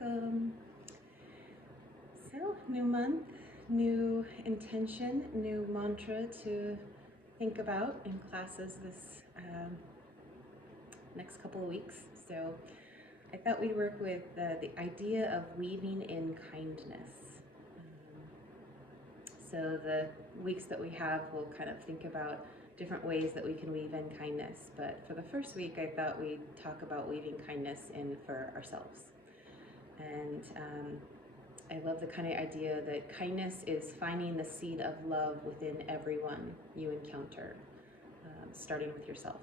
welcome. So, new month, new intention, new mantra to think about in classes this next couple of weeks. So, I thought we'd work with the idea of weaving in kindness. So, the weeks that we have, we'll kind of think about different ways that we can weave in kindness. But for the first week, I thought we'd talk about weaving kindness in for ourselves. And I love the kind of idea that kindness is finding the seed of love within everyone you encounter, starting with yourself.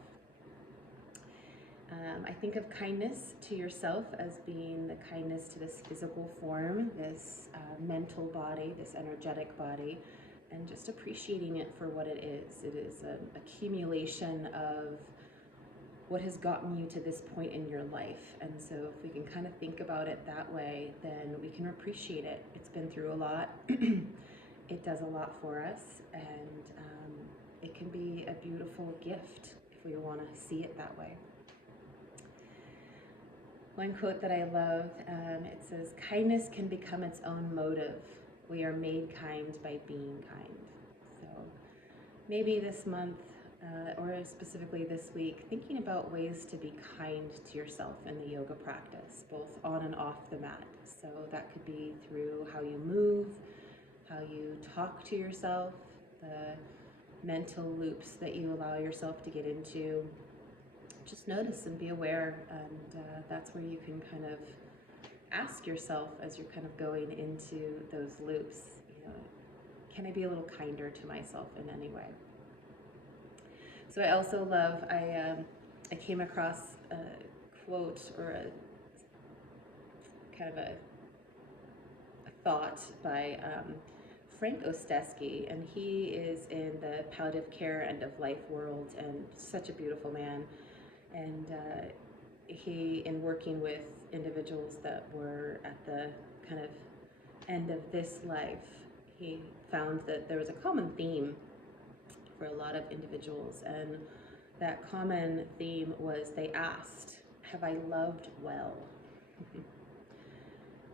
I think of kindness to yourself as being the kindness to this physical form, this mental body, this energetic body, and just appreciating it for what it is. It is an accumulation of what has gotten you to this point in your life. And so if we can kind of think about it that way, then we can appreciate it. It's been through a lot. It does a lot for us, and it can be a beautiful gift if we want to see it that way. One quote that I love, it says, "Kindness can become its own motive. We are made kind by being kind." So maybe this month, or specifically this week, thinking about ways to be kind to yourself in the yoga practice, both on and off the mat. So that could be through how you move, how you talk to yourself, the mental loops that you allow yourself to get into. Just notice and be aware, and that's where you can kind of ask yourself as you're kind of going into those loops, can I be a little kinder to myself in any way? So I also love, I came across a quote or a kind of a thought by Frank Ostesky, and he is in the palliative care end of life world, and such a beautiful man. And he, in working with individuals that were at the kind of end of this life, he found that there was a common theme for a lot of individuals, and that common theme was they asked, "Have I loved well?"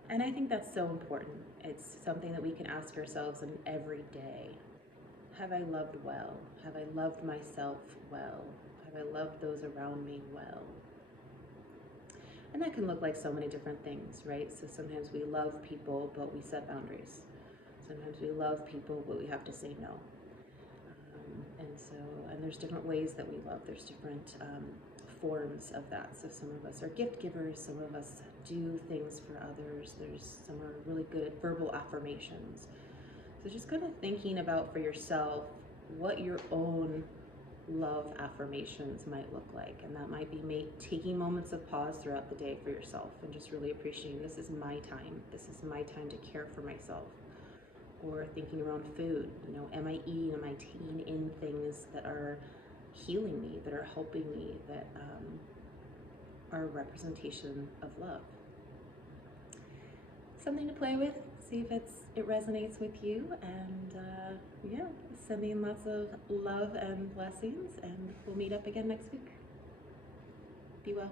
And I think that's so important. It's something that we can ask ourselves in every day. Have I loved well? Have I loved myself well? Have I loved those around me well? And that can look like so many different things, right? So sometimes we love people, but we set boundaries. Sometimes we love people, but we have to say no. And there's different ways that we love. There's different forms of that. So some of us are gift givers. Some of us do things for others. Some are really good at verbal affirmations. So just kind of thinking about for yourself what your own love affirmations might look like. And that might be taking moments of pause throughout the day for yourself and just really appreciating, this is my time. This is my time to care for myself. Or thinking around food, am I eating, am I taking in things that are healing me, that are helping me, that are a representation of love. Something to play with, see if it resonates with you, and yeah, sending lots of love and blessings, and we'll meet up again next week. Be well.